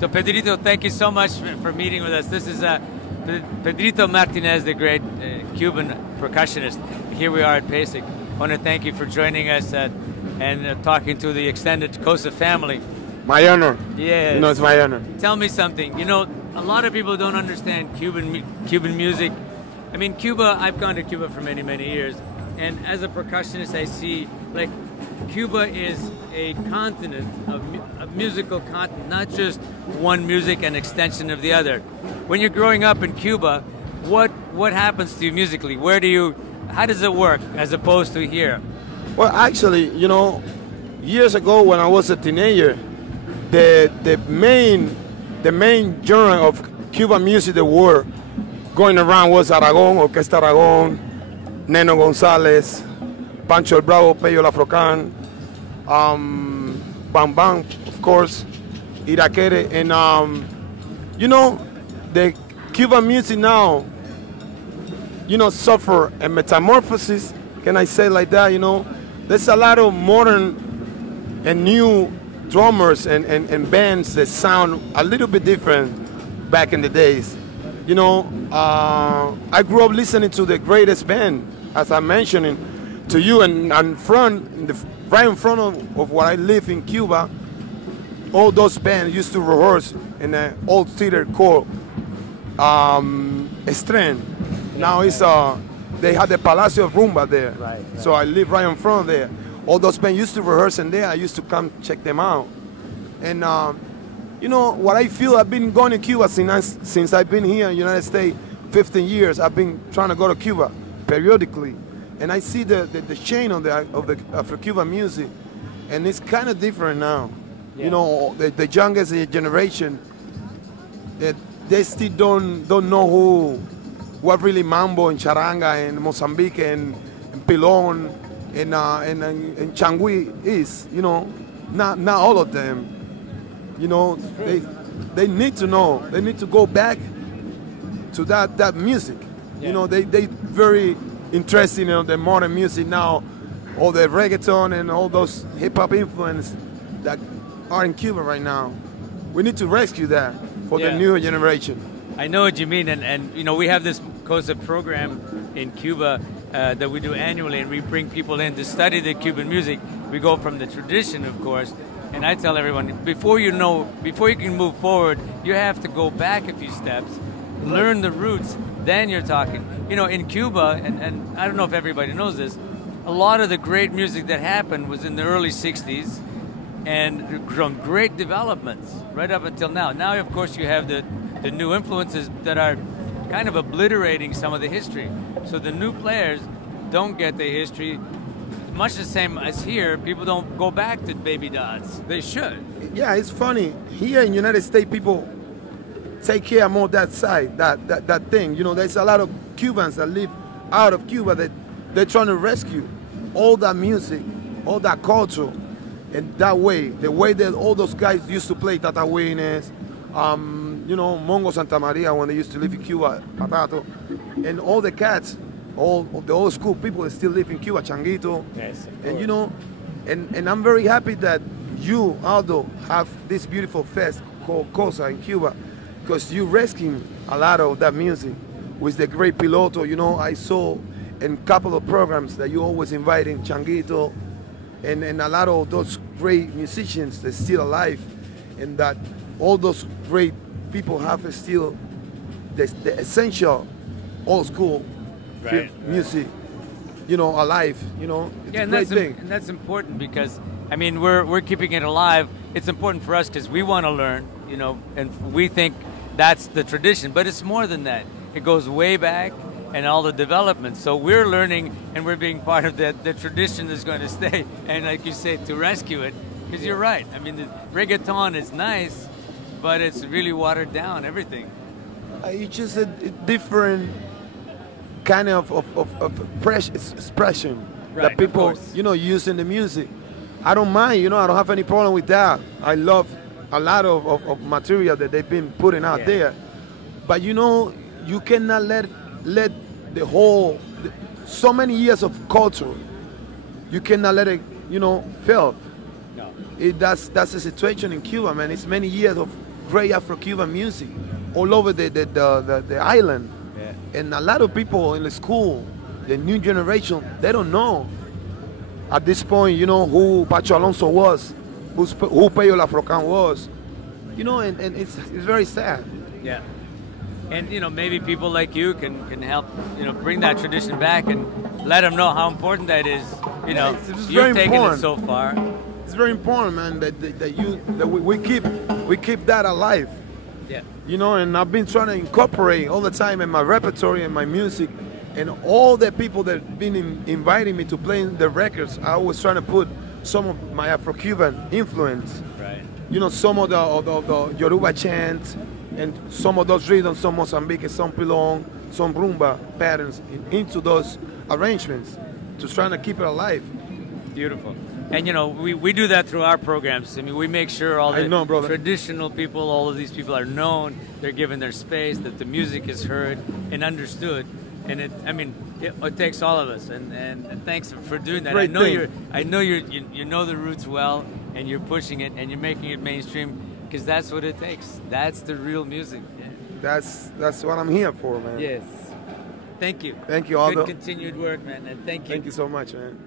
So Pedrito, thank you so much for meeting with us. This is Pedrito Martinez, the great Cuban percussionist. Here we are at PASIC. I want to thank you for joining us and talking to the extended KoSA family. My honor. Yes. You know, it's my honor. Tell me something. You know, a lot of people don't understand Cuban music. I mean, Cuba, I've gone to Cuba for many, many years. And as a percussionist, I see, like, Cuba is a continent, a musical continent, not just one music and extension of the other. When you're growing up in Cuba, what happens to you musically? How does it work as opposed to here? Well, actually, you know, years ago when I was a teenager, the main genre of Cuban music that were going around was Aragon, Orquesta Aragon, Neno Gonzalez, Pancho el Bravo, Pello el Afrocan, Bam Bam, of course, Irakere, and you know, the Cuban music now, you know, suffer a metamorphosis. Can I say like that? You know, there's a lot of modern and new drummers and bands that sound a little bit different back in the days. You know, I grew up listening to the greatest band, as I'm mentioning to you, and right in front of where I live in Cuba, all those bands used to rehearse in an old theater called Estren. Now it's they had the Palacio of Rumba there. Right. So I live right in front of there. All those bands used to rehearse in there. I used to come check them out. And you know what I feel, I've been going to Cuba since I've been here in the United States 15 years. I've been trying to go to Cuba periodically. And I see the chain of the Cuban music, and it's kind of different now. Yeah. You know, the youngest generation, they still don't know what really mambo and charanga and Mozambique and pilon and changui is. You know, not all of them. You know, they need to know. They need to go back to that music. Yeah. You know, they very interested in the modern music now, all the reggaeton and all those hip-hop influence that are in Cuba right now. We need to rescue that for the newer generation. I know what you mean, and you know, we have this KoSA program in Cuba that we do annually, and we bring people in to study the Cuban music. We go from the tradition, of course, and I tell everyone, before you can move forward, you have to go back a few steps, learn the roots, then you're talking. You know, in Cuba, and I don't know if everybody knows this, a lot of the great music that happened was in the early 60s, and from great developments right up until now. Now, of course, you have the new influences that are kind of obliterating some of the history. So the new players don't get the history, much the same as here. People don't go back to Baby Dots. They should. Yeah, it's funny. Here in the United States, people take care more of that side, that thing. You know, there's a lot of Cubans that live out of Cuba that they're trying to rescue all that music, all that culture, and that way, the way that all those guys used to play Tatahuines, you know, Mongo Santa Maria when they used to live in Cuba, Patato, and all the cats, all the old school people that still live in Cuba, Changuito. Yes, and you know, and I'm very happy that you, Aldo, have this beautiful fest called KoSA in Cuba, because you rescuing a lot of that music with the great Piloto. You know, I saw in a couple of programs that you always inviting Changuito and a lot of those great musicians that's still alive, and that all those great people have still the essential old school music, you know, alive. You know, it's a great thing. And that's important because, I mean, we're keeping it alive. It's important for us because we want to learn, you know, and we think that's the tradition, but it's more than that. It goes way back and all the development. So we're learning and we're being part of the tradition that's going to stay. And like you say, to rescue it, because you're right. I mean, the reggaeton is nice, but it's really watered down, everything. It's just a different kind of expression that people, you know, use in the music. I don't mind, you know, I don't have any problem with that. I love a lot of material that they've been putting out there. But, you know, you cannot let the whole, so many years of culture, you cannot let it, you know, fail. No. That's the situation in Cuba, man. It's many years of great Afro-Cuban music all over the island. Yeah. And a lot of people in the school, the new generation, they don't know at this point, you know, who Pacho Alonso was, who Peyo Lafrocan was, you know, and it's very sad. Yeah. And, you know, maybe people like you can help, you know, bring that tradition back and let them know how important that is. You know, it's you've very taken important. it so far. It's very important, man, that we keep that alive. Yeah. You know, and I've been trying to incorporate all the time in my repertoire and my music, and all the people that have been inviting me to play the records. I was trying to put some of my Afro-Cuban influence. Right. You know, some of the Yoruba chants and some of those rhythms, some Mozambique, some Pilon, some rumba patterns into those arrangements, to trying to keep it alive. Beautiful. And you know, we do that through our programs. I mean, we make sure all the traditional people, all of these people are known, they're given their space, that the music is heard and understood. And it takes all of us. And thanks for doing that. I know you know the roots well, and you're pushing it and you're making it mainstream, because that's what it takes. That's the real music. Yeah. That's what I'm here for, man. Yes. Thank you. Thank you, Aldo. Good continued work, man. And thank you. Thank you so much, man.